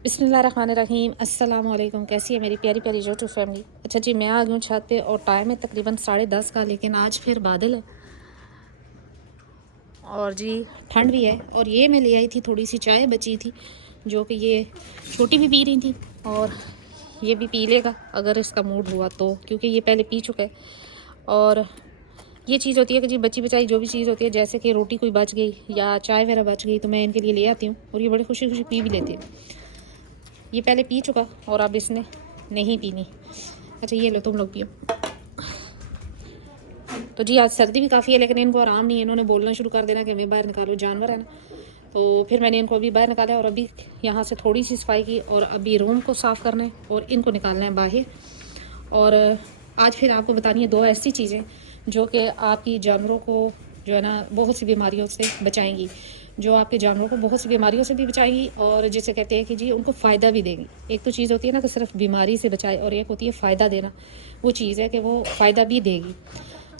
बिस्मिल्लाहिर्रहमानिर्रहीम। अस्सलाम वालेकुम। कैसी है मेरी प्यारी प्यारी यूट्यूब फैमिली। अच्छा जी, मैं आ गई हूँ छत पे और टाइम है तकरीबन 10:30 का, लेकिन आज फिर बादल है और जी ठंड भी है। और ये मैं ले आई थी, थोड़ी सी चाय बची थी जो कि ये छोटी भी पी रही थी और ये भी पी लेगा अगर इसका मूड हुआ तो, क्योंकि ये पहले पी चुका है। और ये चीज़ होती है कि जी बची बचाई जो भी चीज़ होती है, जैसे कि रोटी कोई बच गई या चाय वगैरह बच गई, तो मैं इनके लिए ले आती हूँ और ये बड़ी खुशी खुशी पी भी लेती है। ये पहले पी चुका और अब इसने नहीं पीनी। अच्छा ये लो तुम लोग पियो। तो जी आज सर्दी भी काफ़ी है लेकिन इनको आराम नहीं है, इन्होंने बोलना शुरू कर देना कि हमें बाहर निकालो, जानवर है ना। तो फिर मैंने इनको अभी बाहर निकाला और अभी यहाँ से थोड़ी सी सफाई की और अभी रूम को साफ़ करना है और इनको निकालना है बाहर। और आज फिर आपको बतानी है दो ऐसी चीज़ें जो कि आपकी जानवरों को जो है ना बहुत सी बीमारियों से बचाएंगी, जो आपके जानवरों को बहुत सी बीमारियों से भी बचाएंगी और जिसे कहते हैं कि जी उनको फ़ायदा भी देंगी। एक तो चीज़ होती है ना कि सिर्फ बीमारी से बचाए और एक होती है फ़ायदा देना, वो चीज़ है कि वो फ़ायदा भी देगी।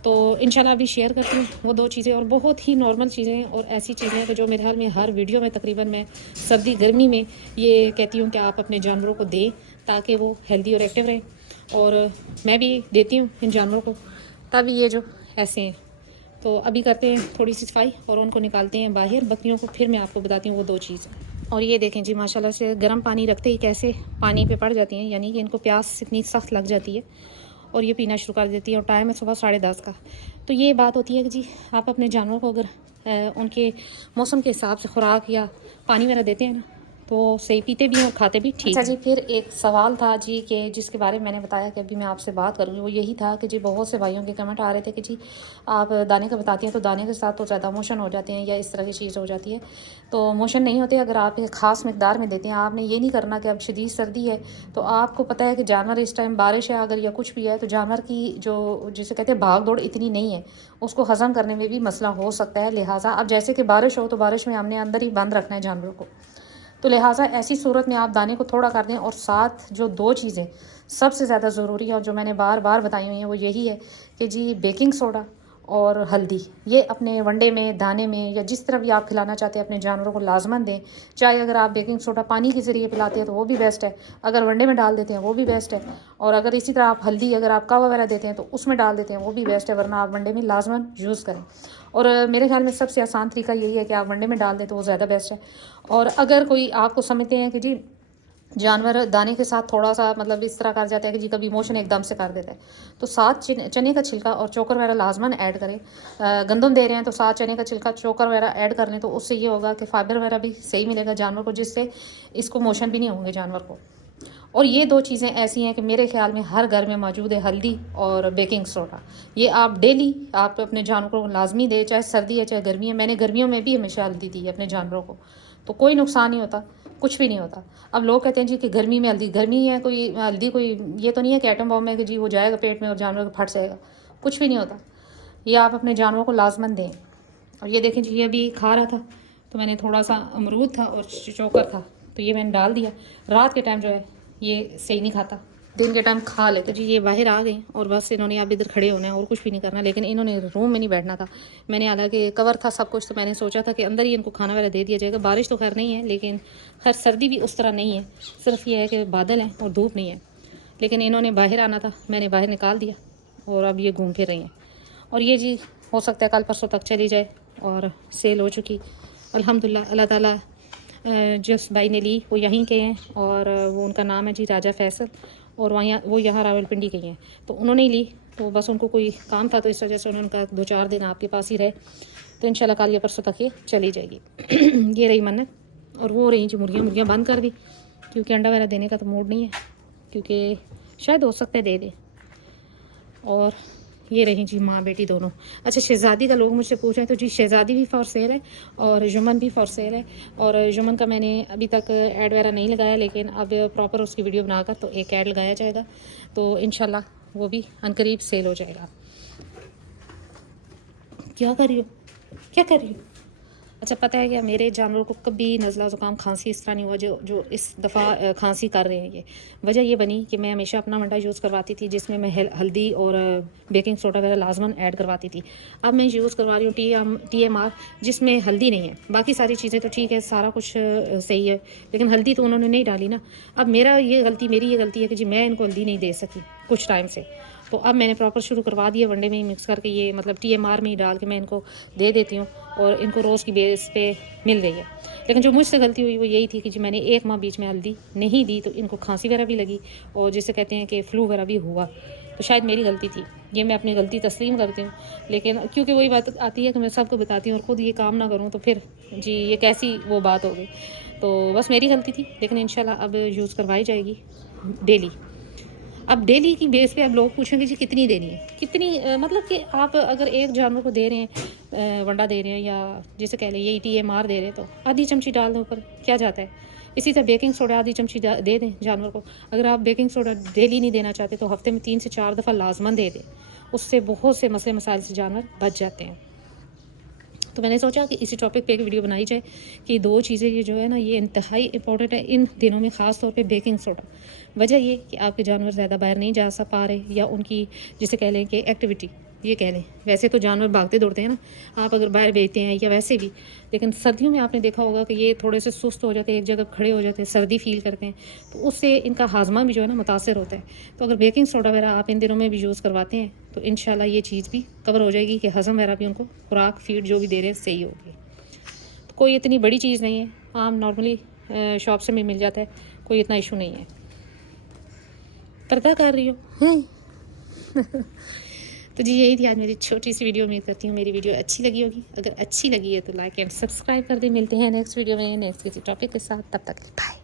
तो इंशाल्लाह अभी शेयर करती हूँ वो दो चीज़ें, और बहुत ही नॉर्मल चीज़ें और ऐसी चीज़ें हैं कि जो मेरे ख्याल में हर वीडियो में तकरीबन मैं सर्दी गर्मी में ये कहती हूँ कि आप अपने जानवरों को दें ताकि वो हेल्दी और एक्टिव रहें। और मैं भी देती हूँ इन जानवरों को, तभी ये जो ऐसे हैं। तो अभी करते हैं थोड़ी सी सफाई और उनको निकालते हैं बाहर बकरियों को, फिर मैं आपको बताती हूँ वो दो चीज़ें। और ये देखें जी माशाल्लाह से गर्म पानी रखते ही कैसे पानी पे पड़ जाती हैं, यानी कि इनको प्यास इतनी सख्त लग जाती है और ये पीना शुरू कर देती है। और टाइम है सुबह 10:30 का। तो ये बात होती है कि जी आप अपने जानवरों को अगर उनके मौसम के हिसाब से खुराक या पानी वगैरह देते हैं ना, तो सही पीते भी हैं और खाते भी ठीक। अच्छा जी, फिर एक सवाल था जी कि जिसके बारे में मैंने बताया कि अभी मैं आपसे बात करूँगी, वो यही था कि जी बहुत से भाइयों के कमेंट आ रहे थे कि जी आप दाने का बताती हैं तो दाने के साथ तो ज़्यादा मोशन हो जाते हैं या इस तरह की चीज़ हो जाती है। तो मोशन नहीं होते अगर आप एक ख़ास मकदार में देते हैं। आपने ये नहीं करना कि अब शदीद सर्दी है तो आपको पता है कि जानवर इस टाइम बारिश है अगर या कुछ भी है तो जानवर की जो जिसे कहते हैं भाग दौड़ इतनी नहीं है, उसको हज़म करने में भी मसला हो सकता है। लिहाजा अब जैसे कि बारिश हो तो बारिश में हमने अंदर ही बंद रखना है जानवरों को, तो लिहाजा ऐसी सूरत में आप दाने को थोड़ा कर दें। और साथ जो दो चीज़ें सबसे ज़्यादा ज़रूरी है और जो मैंने बार बार बताई हुई हैं वो यही है कि जी बेकिंग सोडा और हल्दी, ये अपने वनडे में दाने में या जिस तरह भी आप खिलाना चाहते हैं अपने जानवरों को लाजमन दें। चाहे अगर आप बेकिंग सोडा पानी के ज़रिए पिलाते हैं तो वो भी बेस्ट है, अगर वनडे में डाल देते हैं वो भी बेस्ट है, और अगर इसी तरह आप हल्दी अगर आप कावा वगैरह देते हैं तो उसमें डाल देते हैं वो भी बेस्ट है, वरना आप वनडे में लाजमन यूज़ करें। और मेरे ख्याल में सबसे आसान तरीका यही है कि आप वनडे में डाल दें तो वो ज़्यादा बेस्ट है। और अगर कोई आपको समझते हैं कि जी जानवर दाने के साथ थोड़ा सा मतलब इस तरह कर जाता है कि जी कभी मोशन एकदम से कर देता है, तो साथ चने का छिलका और चोकर वगैरह लाजमन ऐड करें। गंदम दे रहे हैं तो साथ चने का छिलका चोकर वगैरह ऐड कर लें, तो उससे ये होगा कि फाइबर वगैरह भी सही मिलेगा जानवर को, जिससे इसको मोशन भी नहीं होंगे जानवर को। और ये दो चीज़ें ऐसी हैं कि मेरे ख्याल में हर घर में मौजूद है, हल्दी और बेकिंग सोडा। ये आप डेली आप अपने जानवरों को लाजमी दें, चाहे सर्दी है चाहे गर्मी है। मैंने गर्मियों में भी हमेशा हल्दी दी है अपने जानवरों को, तो कोई नुकसान नहीं होता, कुछ भी नहीं होता। अब लोग कहते हैं जी कि गर्मी में हल्दी, गर्मी है कोई हल्दी कोई ये तो नहीं है कि एटम बॉम्ब है कि जी वो जाएगा पेट में और जानवर को फट जाएगा, कुछ भी नहीं होता। ये आप अपने जानवरों को लाजमन दें। और ये देखें जी ये अभी खा रहा था तो मैंने थोड़ा सा अमरूद था और चोकर था तो ये मैंने डाल दिया। रात के टाइम जो है ये सही नहीं खाता, दिन के टाइम खा लेते। जी ये बाहर आ गए और बस इन्होंने अब इधर खड़े होना है और कुछ भी नहीं करना, लेकिन इन्होंने रूम में नहीं बैठना था। मैंने हालांकि कवर था सब कुछ, तो मैंने सोचा था कि अंदर ही इनको खाना वगैरह दे दिया जाएगा। बारिश तो खैर नहीं है लेकिन खैर सर्दी भी उस तरह नहीं है, सिर्फ ये है कि बादल हैं और धूप नहीं है। लेकिन इन्होंने बाहर आना था, मैंने बाहर निकाल दिया और अब ये घूम फिर रही हैं। और ये जी हो सकता है कल परसों तक चली जाए और सेल हो चुकी अल्हम्दुलिल्लाह। अल्लाह ताला जिस भाई ने ली वो यहीं के हैं और वो उनका नाम है जी राजा फैसल, और वहाँ वो यहाँ रावलपिंडी के हैं। तो उन्होंने ही ली, तो बस उनको कोई काम था तो इस वजह से उन्होंने कहा 2-4 दिन आपके पास ही रहे, तो इंशाल्लाह कल या परसों तक ये चली जाएगी। ये रही मन्नत। और वो रही जी मुर्गियाँ बंद कर दी क्योंकि अंडा वगैरह देने का तो मूड नहीं है, क्योंकि शायद हो सकता है दे दे। और ये रही जी माँ बेटी दोनों। अच्छा शहज़ादी का लोग मुझसे पूछ रहे हैं, तो जी शहज़ादी भी फॉर सेल है और जुमन भी फॉर सेल है। और जुमन का मैंने अभी तक ऐड वगैरह नहीं लगाया, लेकिन अब प्रॉपर उसकी वीडियो बनाकर तो एक ऐड लगाया जाएगा, तो इंशाल्लाह वो भी अनकरीब सेल हो जाएगा। क्या कर रही हो, क्या कर रही हो? अच्छा पता है क्या, मेरे जानवरों को कभी नज़ला ज़ुकाम खांसी इस तरह नहीं हुआ जो जो इस दफ़ा खांसी कर रहे हैं। ये वजह ये बनी कि मैं हमेशा अपना वंडा यूज़ करवाती थी जिसमें मैं हल्दी और बेकिंग सोडा वगैरह लाजमन ऐड करवाती थी। अब मैं यूज़ करवा रही हूँ TMR जिसमें हल्दी नहीं है। बाकी सारी चीज़ें तो ठीक है, सारा कुछ सही है, लेकिन हल्दी तो उन्होंने नहीं डाली ना। अब मेरी ये गलती है कि जी मैं इनको हल्दी नहीं दे सकी कुछ टाइम से। तो अब मैंने प्रॉपर शुरू करवा दिया, वनडे में ही मिक्स करके ये मतलब TMR में ही डाल के मैं इनको दे देती हूँ और इनको रोज़ की बेस पे मिल रही है। लेकिन जो मुझसे गलती हुई वो यही थी कि जी मैंने 1 माह बीच में हल्दी नहीं दी तो इनको खांसी वगैरह भी लगी और जिसे कहते हैं कि फ्लू वगैरह भी हुआ। तो शायद मेरी गलती थी, ये मैं अपनी गलती तस्लीम करती हूँ। लेकिन क्योंकि वही बात आती है कि मैं सबको बताती हूँ और ख़ुद ये काम ना करूँ तो फिर जी ये कैसी वो बात हो गई। तो बस मेरी गलती थी, लेकिन इंशाल्लाह अब यूज़ करवाई जाएगी डेली। अब डेली की बेस पे अब लोग पूछेंगे जी कितनी देनी है, कितनी मतलब कि आप अगर एक जानवर को दे रहे हैं वंडा दे रहे हैं या जिसे कह लें ये TMR दे रहे हैं तो आधी चमची डाल दो ऊपर, क्या जाता है। इसी तरह बेकिंग सोडा आधी चमची दे दें जानवर को। अगर आप बेकिंग सोडा डेली नहीं देना चाहते तो हफ्ते में 3 से 4 दफ़ा लाजमन दे दें, उससे बहुत से मसले मसाइल से जानवर बच जाते हैं। तो मैंने सोचा कि इसी टॉपिक पे एक वीडियो बनाई जाए कि 2 चीज़ें ये जो है ना ये इंतहाई इंपॉर्टेंट है इन दिनों में, ख़ास तौर पे बेकिंग सोडा। वजह ये कि आपके जानवर ज़्यादा बाहर नहीं जा पा रहे या उनकी जिसे कह लें कि एक्टिविटी ये कह लें, वैसे तो जानवर भागते दौड़ते हैं ना, आप अगर बाहर भेजते हैं या वैसे भी, लेकिन सर्दियों में आपने देखा होगा कि ये थोड़े से सुस्त हो जाते हैं, एक जगह खड़े हो जाते हैं, सर्दी फील करते हैं, तो उससे इनका हाजमा भी जो है ना मुतासर होता है। तो अगर बेकिंग सोडा वगैरह आप इन दिनों में भी यूज़ करवाते हैं तो इंशाल्लाह ये चीज़ भी कवर हो जाएगी कि हज़म वगैरह भी उनको खुराक फीड जो भी दे रहे हैं सही होगी। तो कोई इतनी बड़ी चीज़ नहीं है, आम नॉर्मली शॉप से भी मिल जाता है, कोई इतना इशू नहीं है। पर्दा कर रही हो तो जी यही थी आज मेरी छोटी सी वीडियो। उम्मीद करती हूँ मेरी वीडियो अच्छी लगी होगी। अगर अच्छी लगी है तो लाइक एंड सब्सक्राइब कर दें। मिलते हैं नेक्स्ट वीडियो में नेक्स्ट किसी टॉपिक के साथ, तब तक बाय।